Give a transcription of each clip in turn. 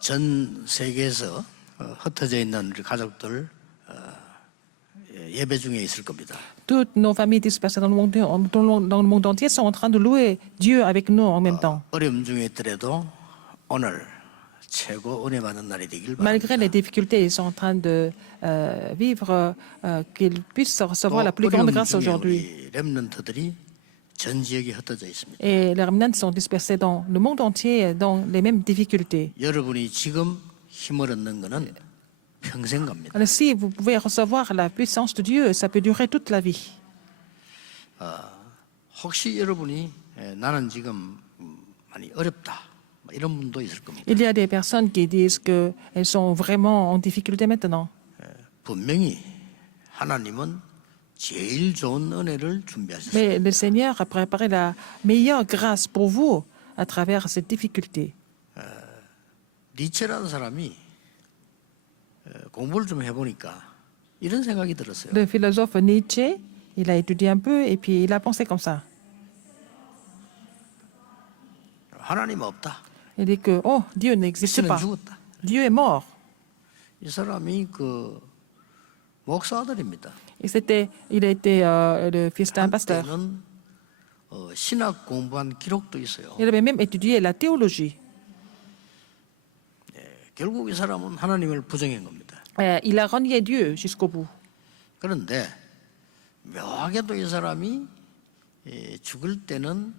전 세계에서 흩어져 있는 우리 가족들 예배 중에 있을 겁니다. Toutes nos familles dispersées dans le monde entier sont en train de louer Dieu avec nous en même temps. 어려움 중에 있더라도 오늘 최고 은혜 받는 날이 되길 Malgré 바랍니다. les difficultés, ils sont en train de vivre, qu'ils puissent recevoir la plus grande 어려움 grâce 중에 aujourd'hui. 우리 렘넌트들이 전 지역에 흩어져 있습니다. Et les remnants sont dispersés dans le monde entier dans les mêmes difficultés. 여러분이 지금 힘을 얻는 것은 평생 갑니다. Alors, si vous pouvez recevoir la puissance de Dieu, ça peut durer toute la vie. 혹시 여러분이 나는 지금 많이 어렵다 뭐 이런 분도 있을 겁니다. Il y a des personnes qui disent qu'elles sont vraiment en difficulté maintenant. 분명히 하나님은 제일 좋은 은혜를 준비하셨어요. Mais le Seigneur a préparé la meilleure grâce pour vous à travers cette difficulté. 니체라는 사람이 공부를 좀 해보니까 이런 생각이 들었어요. Le philosophe Nietzsche, il a étudié un peu et puis il a pensé comme ça. 하나님 없다. Il dit que, oh, Dieu n'existe 신은 pas. 죽었다. Dieu est mort. 이 사람이 그 목사 아들입니다. Et il a été le fils d'un pasteur. 한때는 신학 공부한 기록도 있어요. Il avait même étudié la théologie. 결국 이 사람은 하나님을 부정한 겁니다. Il a renié Dieu jusqu'au bout. 그런데 묘하게도 이 사람이 죽을 때는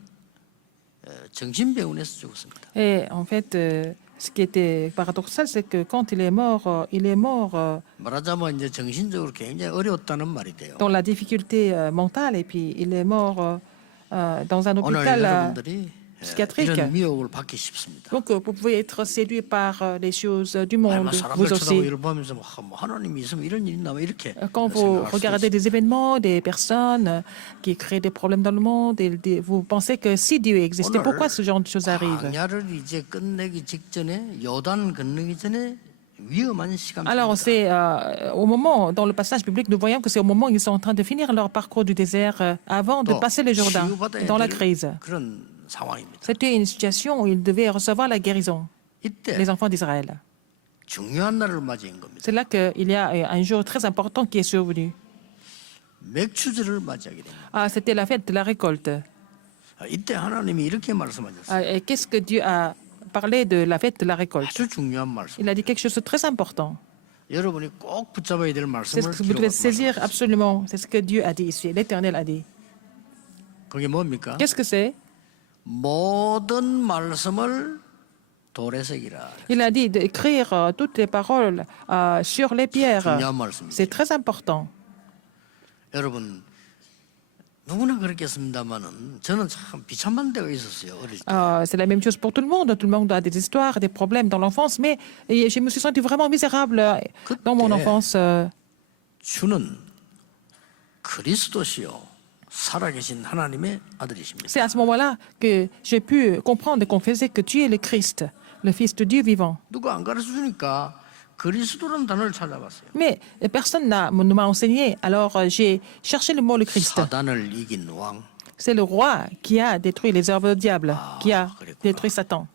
정신병원에서 죽었습니다. Et en fait, ce qui était paradoxal, c'est que quand il est mort 말하자면 이제 정신적으로 굉장히 어려웠다는 말이 돼요. dans la difficulté mentale et puis il est mort dans un 오늘 hôpital 여러분들이 psychiatrique. 이런 미혹을 받기 쉽습니다. Donc, vous pouvez être séduit par les choses du monde, 아마 사람들 vous 쳐다보고 aussi. 이걸 보면서 뭐 하나님이 있으면 이런 일이 있나 뭐 이렇게 Quand vous 생각할 수 regardez 있어요. des événements, des personnes qui créent des problèmes dans le monde, vous pensez que si Dieu existait, pourquoi ce genre de choses arrive? 광야를 이제 끝내기 직전에 요단 건너기 전에 위험한 Alors, 시간입니다. c'est au moment, dans le passage biblique, nous voyons que c'est au moment où ils sont en train de finir leur parcours du désert avant de passer le Jourdain, 치유받아야 dans la 될 crise. 그런 상황입니다. C'était une situation où ils devaient recevoir la guérison, 이때 les enfants d'Israël. 중요한 날을 맞이한 겁니다. C'est là qu'il y a un jour très important qui est survenu. 맥추절을 맞이하게 됩니다. C'était la fête de la récolte. 이때 하나님이 이렇게 말씀하셨어요. Et qu'est-ce que Dieu a parlé de la fête de la récolte? 아주 중요한 말씀. Il a dit quelque chose de très important. 여러분이 꼭 붙잡아야 될 C'est ce 말씀을 que vous devez 기록하고 saisir 말씀하셨어요. absolument. C'est ce que Dieu a dit ici, l'Éternel a dit. 그게 뭡니까? Qu'est-ce que c'est? 모든 말씀을 돌에 새기라. Il a dit d'écrire toutes les paroles sur les pierres. 중요한 말씀입니다. C'est très important. 여러분 누구나 그렇겠습니다만은 저는 참 비참한 때가 있었어요. 어릴 때. C'est la même chose pour tout le monde. Tout le monde a des histoires, des problèmes dans l'enfance. Mais je me suis senti vraiment misérable dans mon enfance. 주는 그리스도시요 살아계신 하나님의 아들이십니다. C'est à ce moment-là que j'ai pu comprendre et confesser que tu es le Christ, le Fils de Dieu vivant. 누가 안 가르쳐 주니까 그리스도라는 단어를 찾아봤어요. Mais personne ne m'a enseigné. Alors j'ai cherché le mot le Christ. 사단을 이긴 왕. C'est le roi qui a détruit les œuvres du diable, qui a détruit Satan,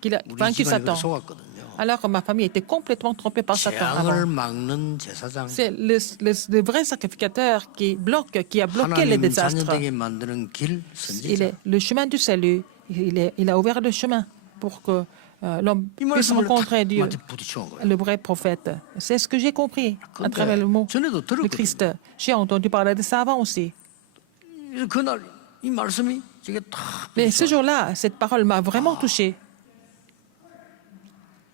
qui a 우리 vaincu 집안이 Satan. 속았거든요. Alors que ma famille était complètement trompée par Satan 재앙을 avant. 막는 제사장. C'est le vrai sacrificateur qui a bloqué les 하나님 désastres. 자녀되게 만드는 길 Il 선지자. est le chemin du salut. Il a ouvert le chemin pour que l'homme 이 puisse 말씀을 rencontrer Dieu, 탁 부딪혀온 거예요. le vrai prophète. C'est ce que j'ai compris à travers le mot, 전에도 le 들었거든요. Christ. J'ai entendu parler de ça avant aussi. 그날 이 말씀이 제게 탁 Mais ce 부딪혀요. jour-là, cette parole m'a vraiment touché.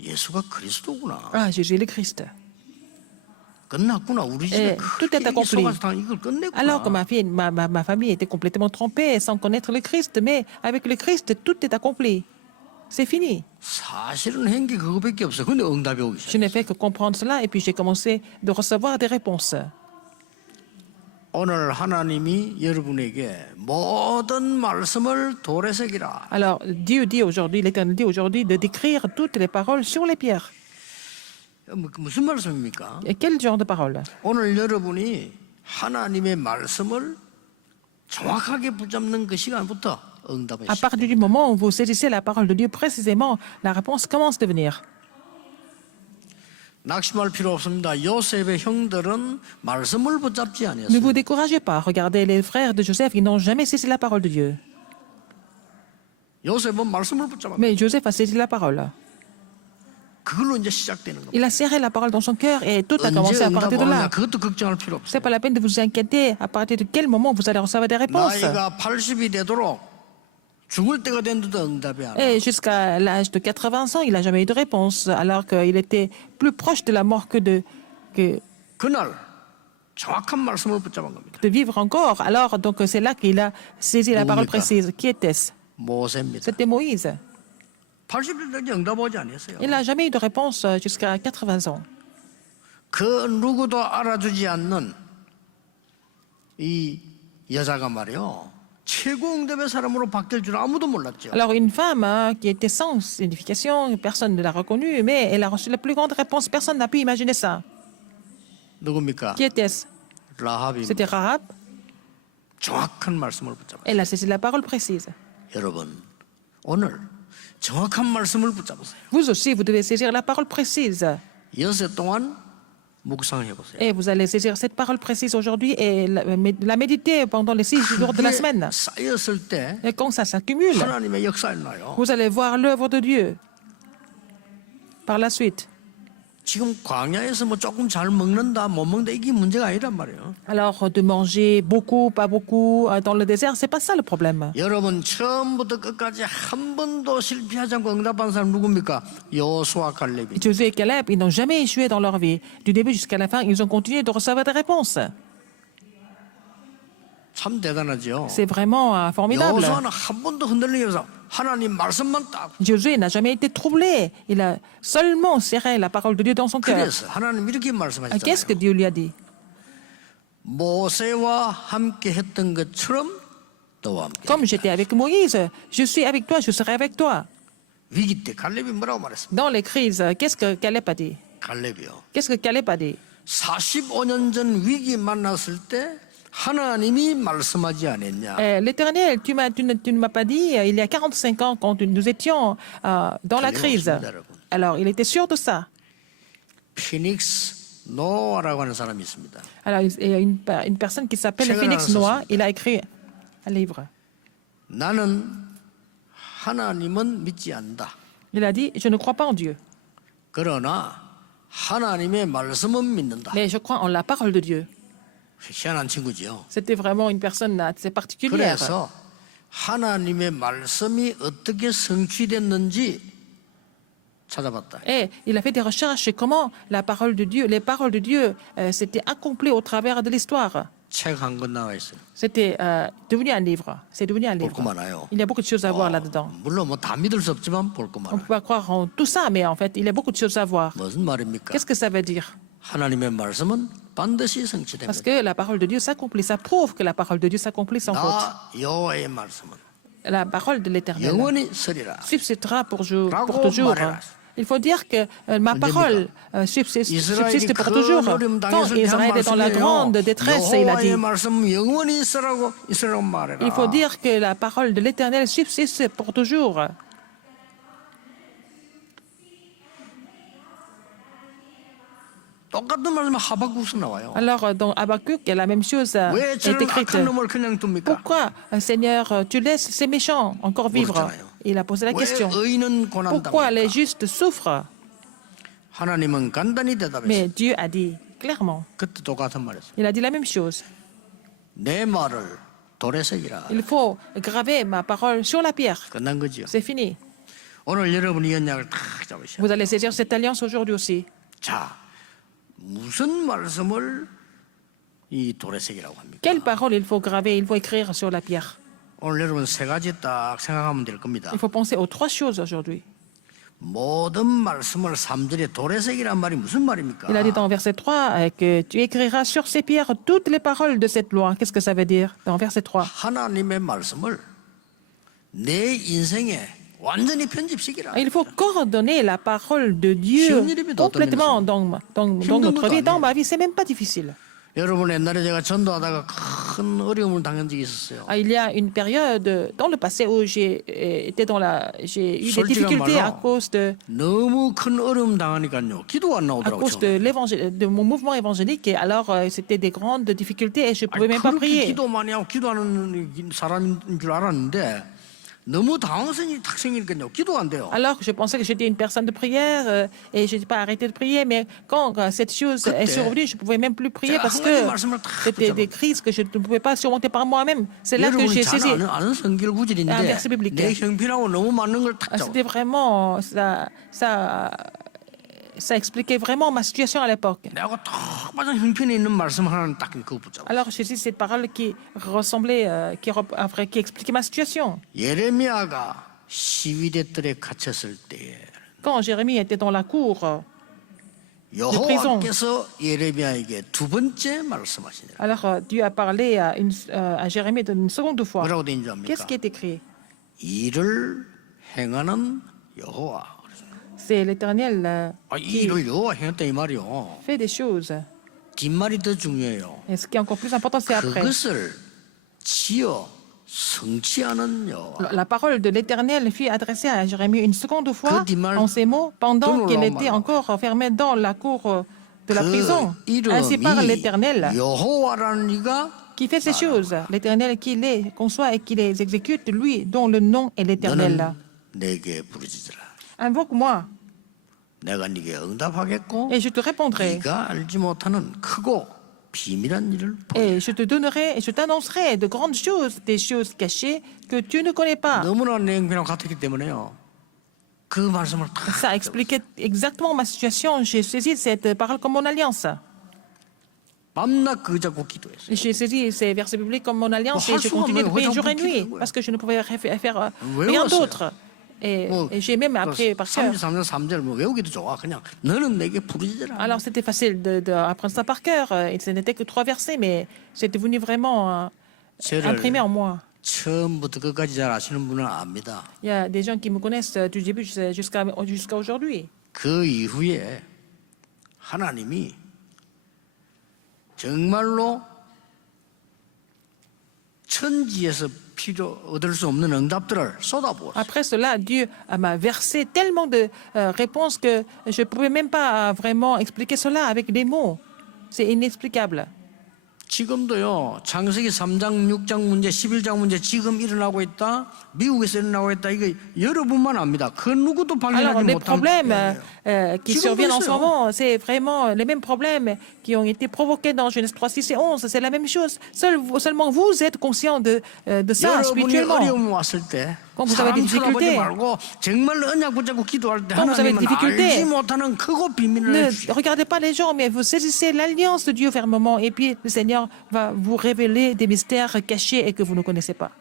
예수가 그리스도구나. Ah, Jésus est le Christ. 끝났구나. 우리 집에 tout est 크게 accompli. 속아서 당 이걸 끝냈구나. Alors que ma famille était complètement trompée sans connaître le Christ, mais avec le Christ, tout est accompli. C'est fini. 사실은 한 게 그거밖에 없어요. 근데 응답이 오기 Je 시작해요. n'ai fait que comprendre cela et puis j'ai commencé de recevoir des réponses. 오늘 하나님이 여러분에게 모든 말씀을 돌에 새기라. Alors, Dieu dit aujourd'hui, l'Éternel dit aujourd'hui de décrire toutes les paroles sur les pierres. 무슨 말씀입니까? Et quel genre de paroles? 오늘 여러분이 하나님의 말씀을 정확하게 붙잡는 그 시간부터 응답은 À partir du moment où vous saisissez la parole de Dieu précisément, la réponse commence à venir. 낙심할 필요 없습니다. 요셉의 형들은 말씀을 붙잡지 Ne 아니했어요. vous découragez pas. Regardez les frères de Joseph, ils n'ont jamais saisi la parole de Dieu. 요셉은 말씀을 붙잡았어요. Mais Joseph a saisi la parole. 그걸로 이제 시작되는 겁니다. Il a serré la parole dans son cœur et tout a commencé 언제 à partir de 응답 오느냐 là. 그것도 걱정할 필요 C'est 없어요. pas la peine de vous inquiéter à partir de quel moment vous allez recevoir des réponses. 나이가 80이 되도록 죽을 때가 됐는데도 응답이 안 와. Et jusqu'à l'âge de 80 ans, il n'a jamais eu de réponse, alors qu'il était plus proche de la mort que 그날 정확한 말씀을 붙잡은 겁니다. de vivre encore. Alors, donc, c'est là qu'il a saisi la parole 누굽니까? précise. Qui était-ce? 모세입니다. C'était Moïse. 80일 때까지 응답 오지 아니었어요. Il n'a jamais eu de réponse jusqu'à 80 ans. 그 누구도 알아주지 않는 이 여자가 말이요. 최고 응답의 사람으로 바뀔 줄 아무도 몰랐죠. Alors, une femme qui était sans signification, personne ne l'a reconnue, mais elle a reçu la plus grande réponse. Personne n'a pu imaginer ça. 누굽니까? Qui était-ce? 라합입니다. C'était Rahab. 정확한 말씀을 붙잡았어요. Elle a saisi la parole précise. 여러분, 오늘 정확한 말씀을 붙잡으세요. Vous aussi, vous devez saisir la parole précise. 여세 동안 묵상해 보세요. Et vous allez saisir cette parole précise aujourd'hui et la méditer pendant les 6 jours de la 그게 semaine. 쌓였을 때 Et quand ça s'accumule, 하나님의 역사 일어나요. vous allez voir l'œuvre de Dieu par la suite. 지금 광야에서 뭐 조금 잘 먹는다 못 먹는다 이게 문제가 아니란 말이에요. Alors, de manger beaucoup, pas beaucoup dans le désert, c'est pas ça le problème. 여러분 처음부터 끝까지 한 번도 실패하지 않고 응답한 사람 누굽니까? 여호수아 갈렙이. Josué et Caleb, ils n'ont jamais échoué dans leur vie. Du début jusqu'à la fin, ils ont continué de recevoir des réponses. 참 대단하죠. C'est vraiment formidable. 여호수아는 한 번도 흔들리지 않아서 하나님 말씀만 딱. Josué n'a jamais été troublé. Il a seulement serré la parole de Dieu dans son cœur. 그래서 하나님 이렇게 Qu'est-ce que 말씀하셨잖아요. Dieu lui a dit? 모세와 함께 했던 것처럼 너와 함께. Comme j'étais avec Moïse, je suis avec toi, je serai avec toi. 위기 때 갈렙이 뭐라고 말했습니까? Dans les crises, qu'est-ce que Caleb a dit? 갈렙이요. Qu'est-ce que Caleb a dit? 45년 전 위기 만났을 때 하나님이 말씀하지 않았냐? L'Éternel, tu ne m'as pas dit, il y a 45 ans, quand nous étions dans la crise. Alors, il était sûr de ça. 피닉스 노아라고 하는 사람이 있습니다. Alors, il y a une personne qui s'appelle 책을 Phoenix 하나 Noah, 썼습니다. il a écrit un livre. 나는 하나님은 믿지 않는다. Il a dit, je ne crois pas en Dieu, 그러나 하나님의 말씀은 믿는다. mais je crois en la parole de Dieu. 희한한 친구지요. C'était vraiment une personne assez particulière. 그래서 하나님의 말씀이 어떻게 성취됐는지 찾아봤다. Et il a fait des recherches sur comment la parole de Dieu, les paroles de Dieu s'étaient accomplies au travers de l'histoire. 책 한 권 나와 있어요. C'était devenu un livre. C'est devenu un 볼 livre. 거 많아요. Il y a beaucoup de choses à voir là-dedans. 물론 뭐 다 믿을 수 없지만 볼 거 On ne 많아요. peut pas croire en tout ça, mais en fait, il y a beaucoup de choses à voir. 무슨 말입니까? Qu'est-ce que ça veut dire? 하나님의 말씀은 반드시 Parce 성취됩니다. que la parole de Dieu s'accomplit. Ça prouve que la parole de Dieu s'accomplit sans faute. 나 여호와의 말씀은 La parole de l'Éternel 영원히 서리라. subsistera pour Rago toujours. 말해라. Il faut dire que ma parole subsiste 이스라엘이 pour 큰 toujours. 어려움 Quand 당했을 때 한 Israël est dans la grande 말씀이에요. détresse, il a dit, 여호와의 말씀 영원히 있으라고 이스라엘 말해라. il faut dire que la parole de l'Éternel subsiste pour toujours. 똑같은 말씀 하박국에서 나와요. Alors, dans Habakkuk, la même chose 왜 est 저런 écrite. 악한 놈을 그냥 둡니까? Pourquoi, Seigneur, tu laisses ces méchants encore vivre? 그렇잖아요. Il a posé la 왜 question. 의인은 Pourquoi les 고난당합니까? justes souffrent? 하나님은 간단히 대답했어요. Mais Dieu a dit clairement, 그때 똑같은 말했어요. il a dit la même chose. 내 말을 돌에 새기라. Il faut graver ma parole sur la pierre. 끝난 거지요. C'est fini. 오늘 여러분이 이 언약을 딱 잡으셔. Vous allez saisir cette alliance aujourd'hui aussi. 자, 무슨 말씀을 이 돌에 새기라고 합니까? Quelle parole il faut graver, il faut écrire sur la pierre? 오늘 여러분 세 가지 딱 생각하면 될 겁니다. Il faut penser aux 3 choses aujourd'hui. 모든 말씀을 3절에 돌에 새기란 말이 무슨 말입니까? Il a dit dans verset 3 que tu écriras sur ces pierres toutes les paroles de cette loi. Qu'est-ce que ça veut dire dans verset 3? 하나님의 말씀을 내 인생에 완전히 편집시키라. Il faut coordonner la parole de Dieu complètement dans notre vie. Dans ma vie, c'est même pas difficile. 여러분 옛날에 제가 전도하다가 큰 어려움을 당한 적이 있었어요. Il y a une période dans le passé où j'ai eu des difficultés à cause 너무 큰 어려움 당하니까요. 기도가 안 à 나오더라고요. cause de mon mouvement évangélique. Et alors, c'était des grandes difficultés et je ne pouvais même pas 그렇게 prier. 기도 많이 하고 기도하는 사람인 줄 알았는데 너무 당황성이 탁 생기니까요. 기도가 안 돼요. Alors que je pensais que j'étais une personne de prière et je n'ai pas arrêté de prier, mais quand cette chose est survenue, je ne pouvais même plus prier parce que c'était des crises que je ne pouvais pas surmonter par moi-même. C'est là que j'ai saisi 아는 성경 구절인데 un verset biblique. 내 형편하고 너무 맞는 걸 탁 잡아. C'était vraiment ça expliquait vraiment ma situation à l'époque. 내가 딱 맞은 형편에 있는 말씀 하나는 딱 그거 붙잡아. Alors j'ai saisi cette parole qui ressemblait, qui expliquait ma situation. 예레미야가 시위대 뜰에 갇혔을 때에 Quand Jérémie était dans la cour, 여호와께서 예레미야에게 두 번째 말씀하시니라. alors Dieu a parlé à Jérémie une seconde fois. 뭐라고 돼 있는지 Qu'est-ce 압니까? qui est écrit? 일을 행하는 여호와. C'est l'Éternel 이 qui 일을 여호와 행했다 이 말이요. fait des choses. 뒷말이 더 중요해요. Et ce qui est encore plus important, c'est après. 그것을 지어 성취하는 여호와. La parole de l'Éternel fut adressée à Jérémie une seconde fois 그 뒷말 en ces mots, pendant qu'il 들어오란 était 말이야. encore enfermé dans la cour de la prison. 그 Ainsi parle l'Éternel 여호와라는 이가 qui fait ces choses. L'Éternel qui les conçoit et qui les exécute, lui dont le nom est l'Éternel. 너는 내게 부르짖으라. Invoque-moi 내가 네게 응답하겠고 et je te répondrai. 네가 알지 못하는 크고 비밀한 일을 보여. Et je te donnerai et je t'annoncerai de grandes choses, des choses cachées que tu ne connais pas. 너무나 내 형편하고 같았기 때문에요. 그 말씀을 다 Ça expliquait exactement ma situation. J'ai saisi cette parole comme mon alliance. 밤낮 그 잡고 기도했어요. J'ai saisi ces versets bibliques comme mon alliance 뭐 et j'ai 할 수가 continué de 없네요. prier 그냥 jour et 뭐 nuit 기도한 거야. parce que je ne pouvais faire 왜 rien 외웠어요? d'autre. Et j'ai même appris par cœur. 33년 3절 뭐 외우기도 좋아. 그냥 너는 내게 부르짖으라. Alors c'était facile d'apprendre ça par cœur. Et ce n'était que 3 versets, mais c'est devenu vraiment imprimé en moi. 처음부터 끝까지 잘 아시는 분은 압니다. Il y a des gens qui me connaissent du début jusqu'à aujourd'hui. 그 이후에 하나님이 정말로 천지에서 얻을 수 없는 응답들을 쏟아부었어요. Après cela, Dieu m'a versé tellement de réponses que je ne pouvais même pas vraiment expliquer cela avec des mots. C'est inexplicable. 지금도요. 창세기 3장, 6장 문제, 11장 문제 지금 일어나고 있다. 미국에서 일어나고 있다. 이거 여러분만 압니다. 그 누구도 Alors, 발견하지 les 못한 problèmes qui 지금도 surviennent en ce 있어요. moment, c'est vraiment les mêmes problèmes qui ont été provoqués dans Genèse 3, 6 et 11. C'est la même chose. Seulement vous êtes conscient de ça 여러분이 spirituellement. 어려움 왔을 때 Quand vous avez des 사람 쳐다보지 difficultés, 말고 정말 언약 붙잡고 기도할 때 Quand vous avez des 하나님은 difficultés, 알지 못하는 크고 비밀을 Ne 해주시오. regardez pas les gens, mais vous saisissez l'alliance de Dieu fermement. Et puis le Seigneur va vous révéler des mystères cachés et que vous ne connaissez pas.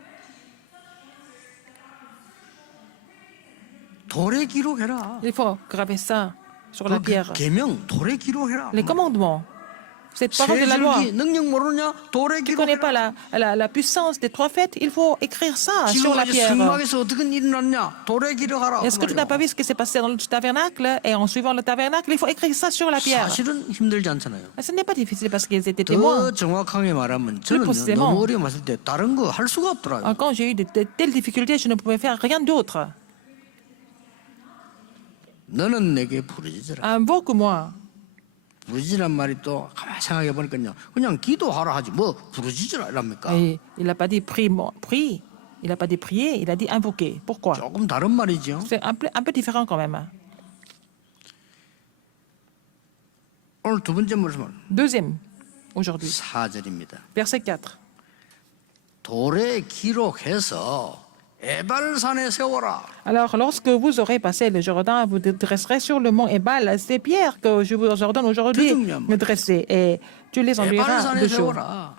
돌에 기록해라. Il faut graver ça sur la pierre. 계명 돌에 기록해라. Les commandements, cette parole de la loi. 세줄기 능력 모르냐? 돌에 Tu ne connais pas 기록해라. la puissance des 3 fêtes, il faut écrire ça 지금 sur la 아직 pierre. 성막에서 어떻게 일어났냐? 돌에 기록하라. Est-ce que tu n'as pas vu ce qui s'est passé dans le tabernacle? Et en suivant le tabernacle, il faut écrire ça sur la pierre. 사실은 힘들지 않잖아요. Ce n'est pas difficile parce qu'ils étaient témoins. 더 정확하게 말하면 저는 précisément. 너무 어려움 왔을 때 다른 거 할 수가 없더라고요. Quand j'ai eu de telles difficultés, je ne pouvais faire rien d'autre. 너는 내게 부르짖으라. Invoque-moi. 부르짖으란 말이 또 가만히 생각해 보니까요. 그냥 기도하라 하지 뭐 부르짖으라 이랍니까? Et il n'a pas dit prie. Il n'a pas dit prier, il a dit invoquer. Pourquoi? 조금 다른 말이죠. C'est un peu différent quand même. 오늘 두 번째 말씀은 Deuxième, aujourd'hui, 4절입니다. verset 4. 돌에 기록해서 에발산에 세워라. Alors, lorsque vous aurez passé le Jourdain, vous dresserez sur le mont Ebal ces pierres que je vous ordonne aujourd'hui de dresser, et tu les enduiras de 에발산에 chaux. 세워라.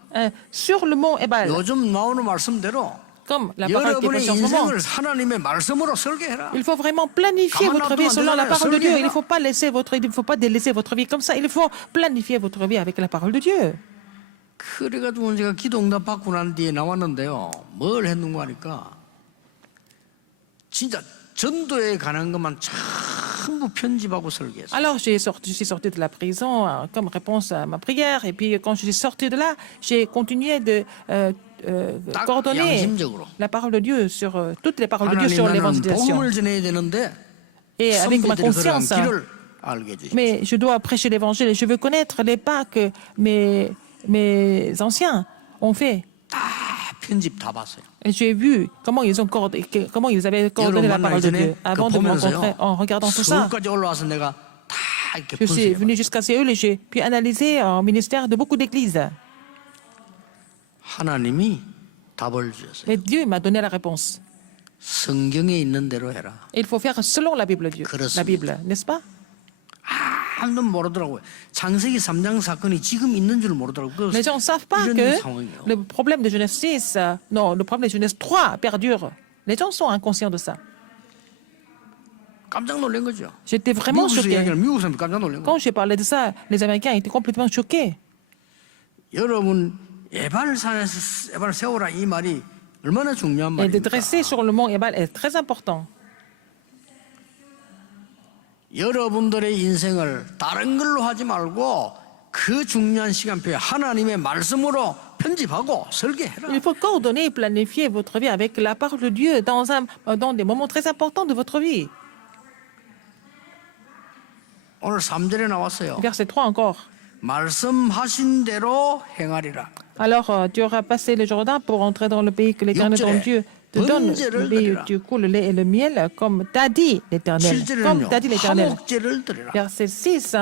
Sur le mont Ebal, 요즘 나오는 말씀대로 comme la parole qui est 여러분의 passée en ce moment, 인생을 하나님의 말씀으로 설계해라. il faut vraiment planifier votre vie selon la parole de Dieu. Il ne faut pas délaisser votre vie comme ça. Il faut planifier votre vie avec la parole de Dieu. 그래가지고 제가 기도 응답 받고 난 뒤에 나왔는데요. 뭘 했는가 하니까 진짜 전도에 관한 것만 전부 편집하고 설계했어요. Alors, je suis sorti de la prison comme réponse à ma prière. Et puis, quand je suis sorti de là, j'ai continué de 딱 coordonner 양심적으로. la parole de Dieu sur toutes les paroles de Dieu 하나님 sur 나는 l'évangélisation. 복음을 전해야 되는데 Et avec ma 선배들이 걸어간 conscience, 길을 알게 해주십시오. mais je dois prêcher l'évangile et je veux connaître les pas que mes anciens ont fait. 다 편집 다 봤어요. Et j'ai vu comment ils avaient coordonné la parole de Dieu. Avant de me rencontrer, en regardant tout ça, 서울까지 올라와서 내가 다 이렇게 je suis 분석해. venu jusqu'à Séoul et j'ai pu analyser en ministère de beaucoup d'églises. 하나님이 답을 주셨어요. Mais Dieu m'a donné la réponse. 성경에 있는 대로 해라. Il faut faire selon la Bible, la Bible, n'est-ce pas? 아무도 모르더라고요. 창세기 3장 사건이 지금 있는 줄 모르더라고요. Les gens ne savent pas 이런 que 상황이에요. le problème de Genèse 6, non, le problème de Genèse 3 perdure. Les gens sont inconscients de ça. 깜짝 놀란 거죠. J'étais vraiment 미국에서 choqué. 이야기하면 미국 사람들 깜짝 놀란 거예요. Quand j'ai parlé de ça, les Américains étaient complètement choqués. 여러분 에발 세워라 이 말이 얼마나 중요한 Et de 말입니까? dresser sur le mont Ebal est très important. 여러분들의 인생을 다른 걸로 하지 말고 그 중요한 시간표에 하나님의 말씀으로 편집하고 설계해라. Il faut coordonner et planifier votre vie avec la parole de Dieu dans des moments très importants de votre vie. 오늘 3절에 나왔어요. Verset 3 encore. 말씀하신 대로 행하리라. Alors, tu auras passé le Jourdain pour entrer dans le pays que l'Éternel ton Dieu te donne, le pays où tu coules le lait et le miel, comme t'a dit l'Éternel. Comme t'a dit l'Éternel. 화목제를 드리라. Verset 6,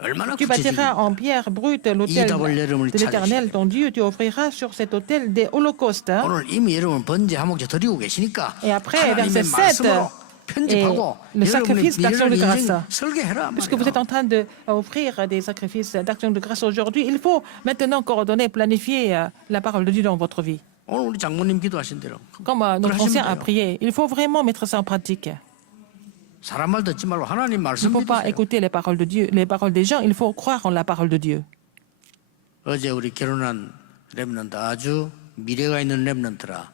얼마나 tu bâtiras 구체적입니까? en pierre brute l'autel de l'Éternel ton Dieu, tu offriras sur cet autel des holocaustes. 오늘 이미 여러분 번제 화목제 드리고 계시니까 Et après, 하나님의 verset 7, 말씀으로 편집하고 le sacrifice d'action de grâce. 설계해라 Puisque vous êtes en train d'offrir des sacrifices d'action de grâce aujourd'hui, il faut maintenant coordonner, planifier la parole de Dieu dans votre vie. 오늘 우리 장모님 기도하신 대로 Comme notre ancien a 돼요. prié, il faut vraiment mettre ça en pratique. 사람 말 듣지 말고 하나님 Il ne 말씀 faut pas 믿으세요. écouter les paroles de Dieu, les paroles des gens, il faut croire en la parole de Dieu. 어제 우리 결혼한 렘넌트 아주 미래가 있는 렘넌트라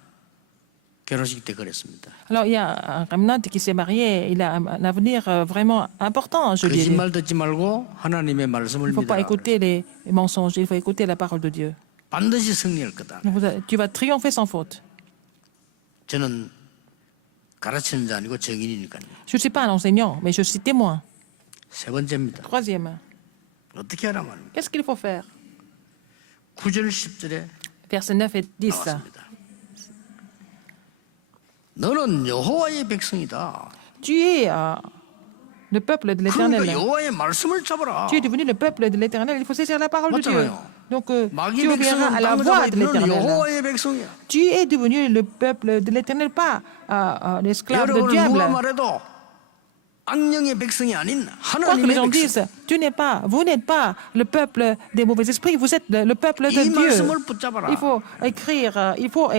결혼식 때 그랬습니다. Alors, il y a un remnant qui s'est marié, il a un avenir vraiment important, je dirais. 거짓말 듣지 말고 하나님의 말씀을 Il ne faut pas 믿어라. écouter les mensonges, il faut écouter la parole de Dieu. 반드시 승리할 거다. Tu vas triompher sans faute. 저는 가르치는 자 아니고 정인이니까요. Je ne suis pas un enseignant, mais je suis témoin. 세 번째입니다. Troisième, 어떻게 하라 말입니까? qu'est-ce qu'il faut faire? 9절 10절에 Versets 9 et 10. 나왔습니다. 너는 여호와의 백성이다. Tu es le peuple de 그러니까 l'Éternel. 여호와의 말씀을 잡아라. Tu es devenu le peuple de l'Éternel, il faut saisir la parole de Dieu. 맞잖아요. Donc, 마귀 tu obéiras 백성은 à la 땅을 voix 잡아야 de 너는 l'Éternel. 여호와의 백성이야. Tu es devenu le peuple de l'Éternel, pas l'esclave du 여러분은 누가 diable. 말해도 악령의 백성이 아닌 Quoi que les gens 하나님의 disent, 백성. vous n'êtes pas le peuple des mauvais esprits, vous êtes le peuple de 이 Dieu. 말씀을 붙잡아라. Il faut écrire, il faut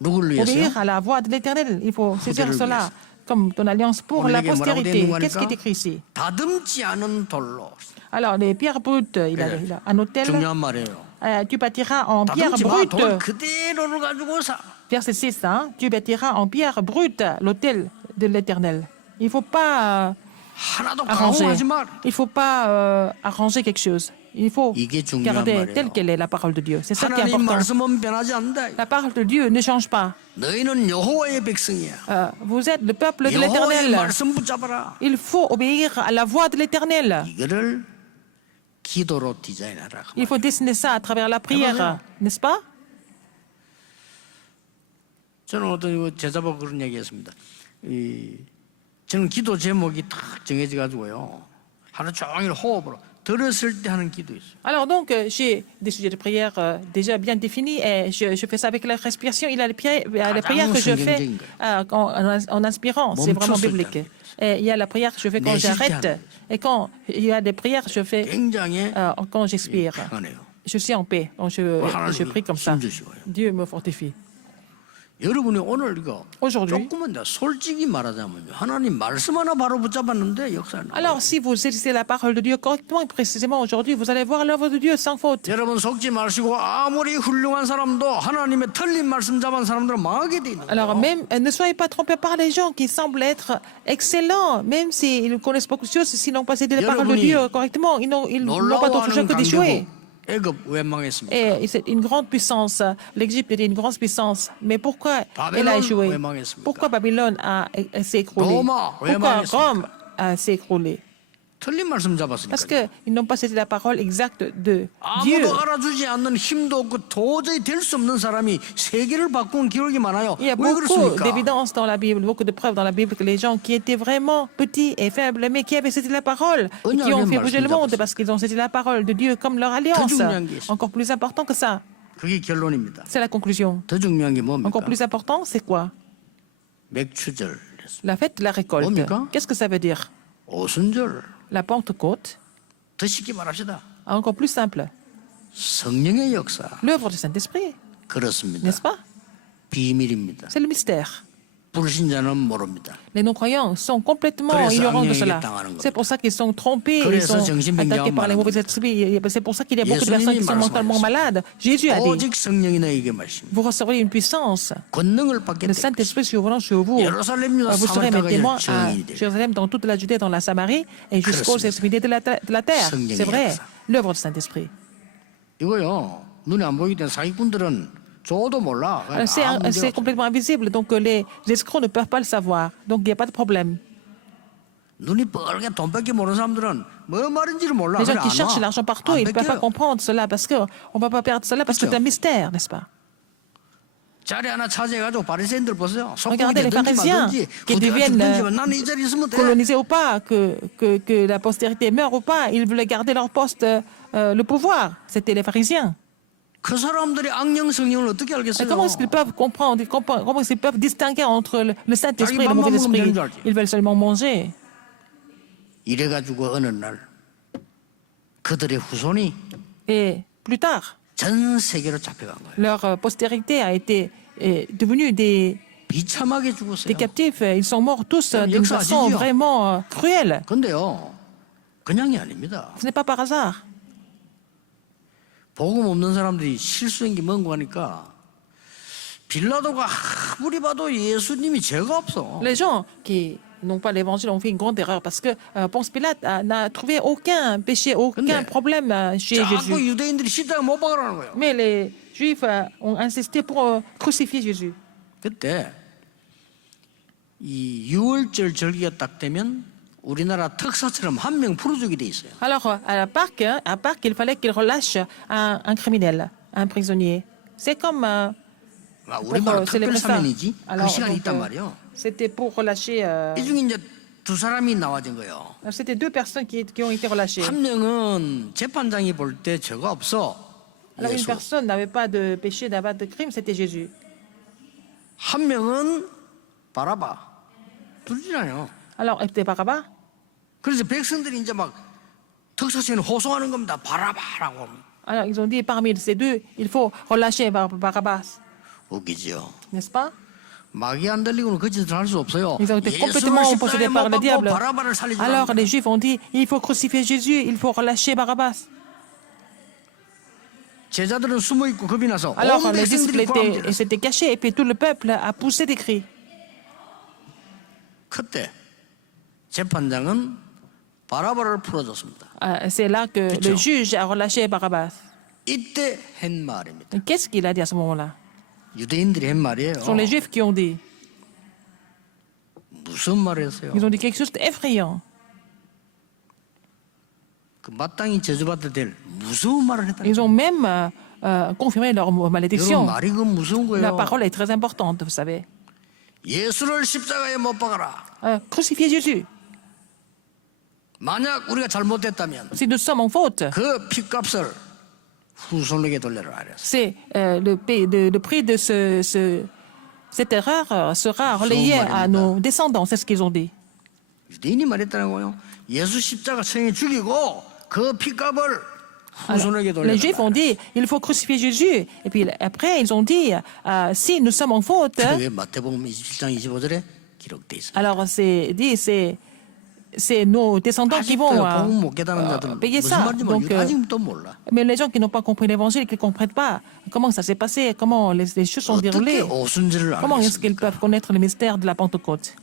누구를 위해서요? obéir à la voix de l'Éternel. Il faut saisir 후대를 cela 위해서. comme ton alliance pour 오늘 la 이게 뭐라고 돼 postérité. 있는 Qu'est-ce qui est 거니까? écrit ici? 다듬지 않은 돌로. Alors, les pierres brutes, il a un hôtel. 중요한 말이에요. Tu bâtiras en pierre 다듬지 마. 돌 brute. 그대로를 가지고 사. Verset 6, tu bâtiras en pierre brute l'autel de l'Éternel. Il ne faut pas 하나도 arranger. 강화하지 마. Il ne faut pas arranger quelque chose. Il faut 이게 중요한 garder 말이에요. telle qu'elle est la parole de Dieu. C'est ça qui est 하나님 important. 말씀은 변하지 않는다. La parole de Dieu ne change pas. 너희는 여호와의 백성이야. Vous êtes le peuple de 여호와의 l'Éternel. 말씀 붙잡아라. Il faut obéir à la voix de l'Éternel. 이거를 기도로 디자인하라. Il faut dessiner ça à travers la prière, n'est-ce pas? 저는 어떤 제자보고 그런 얘기했습니다. 저는 기도 제목이 딱 정해져 가지고요. 하루 종일 호흡으로 들었을 때 하는 기도 있어요. Alors donc, j'ai des sujets de prière déjà bien définis et je fais ça avec la respiration. Il y a les prières que je fais en inspirant, c'est vraiment biblique. Et il y a la prière que je fais quand j'arrête. Et quand il y a des prières que je fais 굉장히 quand j'expire. 편해요. Je suis en paix quand je prie comme ça. Dieu me fortifie. 여러분이 오늘 이거 Aujourd'hui. 조금만 더 솔직히 말하자면 하나님 말씀 하나 바로 붙잡았는데 역사는 Alors, si vous saisissez la parole de Dieu correctement et précisément aujourd'hui, vous allez voir l'œuvre de Dieu sans faute. 여러분 속지 마시고 아무리 훌륭한 사람도 하나님의 틀린 말씀 잡은 사람들은 망하게 돼 있는 Alors, 거예요. même, ne soyez pas trompés par les gens qui semblent être excellents, même s'ils connaissent beaucoup de choses, s'ils n'ont pas saisi la parole de Dieu correctement, ils n'ont pas d'autre chose 놀라워하는 que d'échouer. 강대국 애굽 왜 망했습니까? Et c'est une grande puissance. L'Égypte était une grande puissance. Mais pourquoi elle a échoué? Pourquoi Babylone s'est écroulée? Pourquoi Rome s'est écroulée? 틀린 말씀 Parce 잡았으니까. qu'ils n'ont pas saisi la parole exacte de Dieu. 아무도 알아주지 않는 힘도 없고 도저히 될 수 없는 사람이 세계를 바꾼 기록이 많아요. Il y a 왜 beaucoup 그렇습니까? d'évidences dans la Bible, beaucoup de preuves dans la Bible que les gens qui étaient vraiment petits et faibles, mais qui avaient saisi la parole, et qui ont fait bouger le monde parce qu'ils ont saisi la parole de Dieu comme leur alliance. Encore plus important que ça, 그게 결론입니다. c'est la conclusion. 더 중요한 게 뭡니까? Encore plus important, c'est quoi? 맥추절, La fête de la récolte. 뭡니까? Qu'est-ce que ça veut dire? 오순절. La Pentecôte. 더 쉽게 말합시다. Encore plus simple. 성령의 역사. L'œuvre du Saint-Esprit, 그렇습니다. n'est-ce pas? 비밀입니다. C'est le mystère. 불신자는 모릅니다. Les non-croyants sont complètement 그래서 ignorants de 악령에게 cela. 당하는 겁니다. C'est pour ça qu'ils sont trompés, ils 그래서 sont 정신병자가 attaqués par les mauvais 많은 esprits. C'est pour ça qu'il y a beaucoup de 예수님이 personnes qui sont mentalement 말씀하셨어요. malades. Jésus a dit, 오직 성령이 너에게 말씀. vous recevrez une puissance. 권능을 받게 Le 될 Saint-Esprit survenant sur vous. 예루살렘이나 Vous serez mes 사마리아가 témoins à 정인이 될 Jérusalem, dans toute la Judée, dans la Samarie et jusqu'aux 그렇습니다. extrémités de la terre. 성령의 C'est vrai, 역사. l'œuvre du Saint-Esprit. 이거요. 눈에 안 보이기 때문에 사기꾼들은 줘도 몰라. Alors, C'est complètement invisible, donc les escrocs ne peuvent pas le savoir. Donc il n'y a pas de problème. 눈이 뻘게 돈밖에 모르는 사람들은 뭐 말인지를 몰라. Les gens 그래 qui 안 cherchent 와. l'argent partout, 안 ils ne peuvent pas 뺏겨요. comprendre cela parce qu'on ne va pas perdre cela parce que c'est un mystère, n'est-ce pas? 자리 하나 차지해가지고 바리새인들 보세요. Regardez les pharisiens qui deviennent 나는 이 자리 있으면 돼. colonisés ou pas, que la postérité meure ou pas, ils voulaient garder leur poste, le pouvoir. C'était les pharisiens. 그 사람들이 악령 성령을 어떻게 Et 알겠어요? comment est-ce qu'ils peuvent comprendre, comment est-ce qu'ils peuvent distinguer entre le Saint-Esprit et le mauvais esprit? Ils veulent seulement manger. 이래가지고 어느 날 그들의 후손이 Et plus tard, 전 세계로 잡혀간 거예요. leur postérité a été devenue des 비참하게 죽었어요. captifs. Ils sont morts tous d'une 역사 façon 아시죠? vraiment cruelle. 근데요, 그냥이 아닙니다. Ce n'est pas par hasard. 복음 없는 사람들이 실수한 게 뭔가 하니까 빌라도가 아무리 봐도 예수님이 죄가 없어. Les gens qui n'ont pas l'évangile ont fait une grande erreur parce que Ponce Pilate n'a trouvé aucun péché, aucun 근데 problème chez 자꾸 Jésus. 유대인들이 십자가 못 박으라는 거예요. Mais les Juifs ont insisté pour crucifier Jésus. 그때 이 유월절 절기가 딱 되면 우리나라 특사처럼 한 명 풀어주게 돼 있어요. Alors, à Pâques, il fallait qu'il relâche un criminel, un prisonnier. C'est comme 우리말로 célébrer ça. 특별사면이지. 그 Alors, 시간이 donc, 있단 말이에요. c'était pour relâcher. 이 중에 이제 두 사람이 나와진 거예요. C'était deux personnes qui ont été relâchées. 한 명은 재판장이 볼 때 죄가 없어. Alors, une 예수. personne n'avait pas de péché, n'avait pas de crime, c'était Jésus. 한 명은 바라바. 둘이잖아요. Alors, c'était Barabbas. 그래서 백성들이 이제 막 특사시는 호소하는 겁니다. 바라바라고. Alors, ils ont dit parmi ces deux, il faut relâcher Barabbas, 웃기죠. n'est-ce pas? 마귀 안 들리고는 그 짓을 할 수 없어요. Ils ont été 예수를 complètement 십자가에 possédés 못 par le 박고 diable. 바라바를 살리지 Alors, 않는다. les Juifs ont dit, il faut crucifier Jésus, il faut relâcher Barabbas. 제자들은 숨어 있고 겁이 나서 Alors, 온 les disciples 백성들이 s'étaient cachés et puis tout le peuple a poussé des cris. 그때 재판장은 바라바를 풀어줬습니다. C'est là que 그쵸. le juge a relâché Barabbas. 이때 한 말입니다. Et qu'est-ce qu'il a dit à ce moment-là? 유대인들이 한 말이에요. Ce sont les Juifs qui ont dit. 무슨 말을 했어요? Ils ont dit quelque chose d'effrayant. 그 마땅히 저주받아야 될 무서운 말을 했다. Ils ont même confirmé leur 여러분 malédiction. 말이 그 무서운 La 거예요. parole est très importante, vous savez. 예수를 십자가에 못 박아라. Crucifiez Jésus. 만약 우리가 잘못했다면 Si nous sommes en faute, 그 피값을 후손에게 돌려라 그랬어. c'est le prix de cette erreur sera relayé à nos descendants. C'est ce qu'ils ont dit. 유대인이 말했다는 거예요. 예수 십자가 성에 죽이고 그 피값을 후손에게 Les Juifs ont 돌려달라. dit, il faut crucifier Jésus. Et puis après, ils ont dit, si nous sommes en faute, 그게 마태복음 27장 25절에 기록돼 있습니다. alors c'est nos descendants qui vont 아직도 복음 못 깨닫는 자들은 payer 무슨 ça. 말인지 Donc, 모르겠 아직도 몰라. mais les gens qui n'ont pas compris l'évangile, qui ne comprennent pas comment ça s'est passé, comment les choses sont 어떻게 déroulées, 오순절을 comment est-ce qu'ils 알겠습니까? peuvent connaître le mystère de la Pentecôte.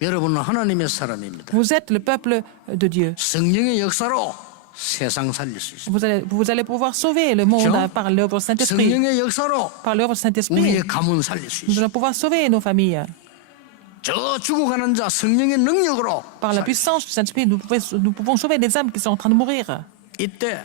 여러분은 하나님의 사람입니다. Vous êtes le peuple de Dieu. 성령의 역사로 세상 살릴 수 있습니다. Vous allez pouvoir sauver le monde 그렇죠? par l'œuvre du Saint-Esprit. 성령의 역사로 Par l'œuvre du Saint-Esprit, 우리의 가문 살릴 수 nous 있습니다. allons pouvoir sauver nos familles. 저 죽어가는 자 성령의 능력으로 Par la puissance du Saint-Esprit, nous pouvons sauver des âmes qui sont en train de mourir. 이때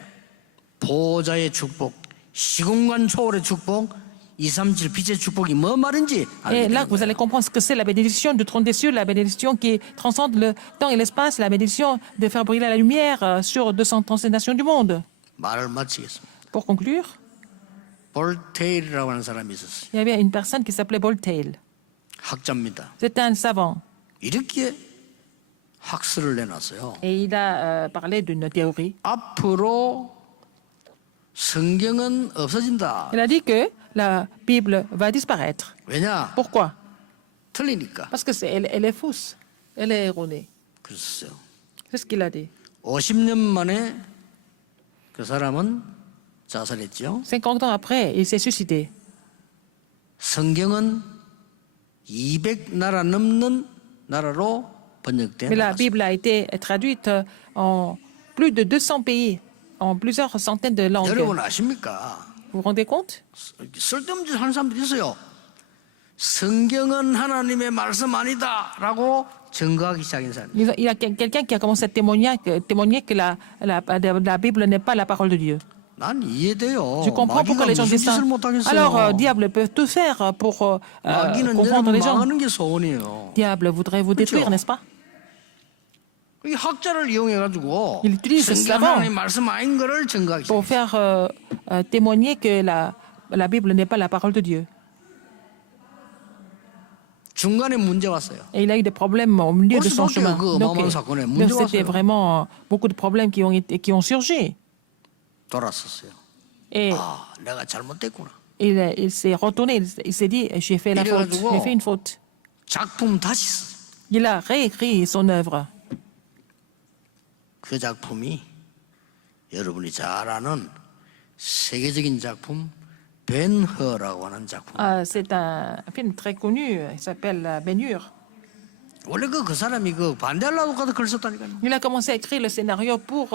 보호자의 축복, 시공간 초월의 축복, 237 빛의 축복이 뭐 말인지 알게 Et là, 되는 vous 거예요. allez comprendre ce que c'est la bénédiction du trône des cieux, la bénédiction qui transcende le temps et l'espace, la bénédiction de faire briller la lumière sur 230 nations du monde. 말을 마치겠습니다. Pour conclure, 볼테일이라고 하는 사람이 있었어요. il y avait une personne qui s'appelait Voltaire. 학자입니다. C'était un savant. 이렇게 학설을 내놨어요. Et il a parlé d'une théorie. 앞으로 성경은 없어진다. Il a dit que la Bible va disparaître. 왜냐? Pourquoi? 틀리니까. Parce que elle est fausse. Elle est erronée. 그랬어요. C'est ce qu'il a dit. 50년 만에 그 사람은 자살했죠. 50 ans après, il s'est suicidé. 성경은 200나라 넘는 나라로 번역돼 Mais la 나왔어요. Bible a été traduite en plus de 200 pays, en plusieurs centaines de langues. 여러분 아십니까? Vous vous rendez compte? 쓸데없는 짓 하는 사람들이 있어요. 성경은 하나님의 말씀 아니다라고 증거하기 시작한 사람. Il y a quelqu'un qui a commencé à témoigner que la Bible n'est pas la parole de Dieu. 난 이해돼요. Je comprends pourquoi 마귀가 les gens 무슨 disent ça. 짓을 못하겠어요. Alors, diable peut tout faire pour 마귀는 confondre 여러분 les gens. 망하는 게 소원이에요. Diable voudrait vous détruire, 그렇죠. n'est-ce pas? 이 학자를 이용해가지고 Il utilise ce 성경 savant 하나님 말씀 아닌 거를 증거하기 pour 시작해요. faire témoigner que la Bible n'est pas la parole de Dieu. 중간에 문제 왔어요. Et il a eu des problèmes au milieu de son 벌써 chemin. 그 Donc, 어마어마한 사건에 문제 c'était 왔어요. vraiment beaucoup de problèmes qui ont surgi. 돌았었어요. Et 아, 내가 잘못됐구나. il s'est retourné, il s'est dit, j'ai fait la faute, 이래가지고 j'ai fait une faute. 작품 다시 써. Il a réécrit son œuvre. 그 작품이 여러분이 잘 아는 세계적인 작품 벤허라고 하는 작품. C'est un film très connu, il s'appelle Ben-Hur. 원래 그 사람이 그 반대하려고 가서 글 썼다니까요. Il a commencé à écrire le scénario pour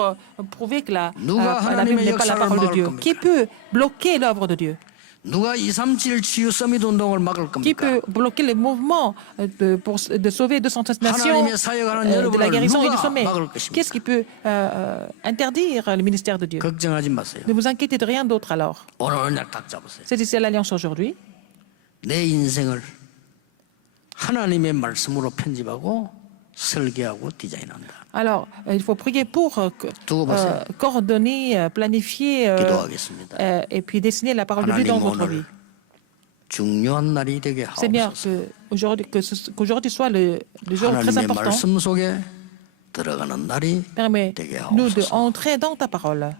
prouver que la 누가 Bible n'est pas la 하나님의 parole de 역사를 Dieu. 막을 Qui 겁니까? peut bloquer l'œuvre de Dieu? 누가 237 치유 서밋 운동을 막을 Qui 겁니까? peut bloquer le mouvement de sauver 230 nations 하나님의 사역하는 de la 여러분을 guérison et du 누가 sommet? 막을 것입니까? Qu'est-ce qui peut interdire le ministère de Dieu? 걱정하지 마세요. Ne vous inquiétez de rien d'autre alors. 오늘 언약 딱 잡으세요. C'est ici l'Alliance aujourd'hui. 내 인생을 하나님의 말씀으로 편집하고 설계하고 디자인한다. Alors, il faut prier pour 두고 보세요. coordonner, planifier 기도하겠습니다. et puis dessiner la parole de Dieu dans 하나님 votre vie. 오늘 중요한 날이 되게 Seigneur, 하옵소서. qu'aujourd'hui soit le jour très 하나님의 important. 말씀 속에 들어가는 날이 되게 Permets-nous 하옵소서. d'entrer dans ta parole.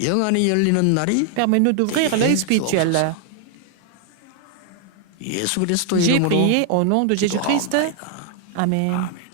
영안이 열리는 날이 Permets-nous d'ouvrir 되게 l'œil spirituel. 주옵소서. 예수 그리스도 J'ai 이름으로 prié au nom de Jésus-Christ. 기도하옵나이다. Amen. 아멘.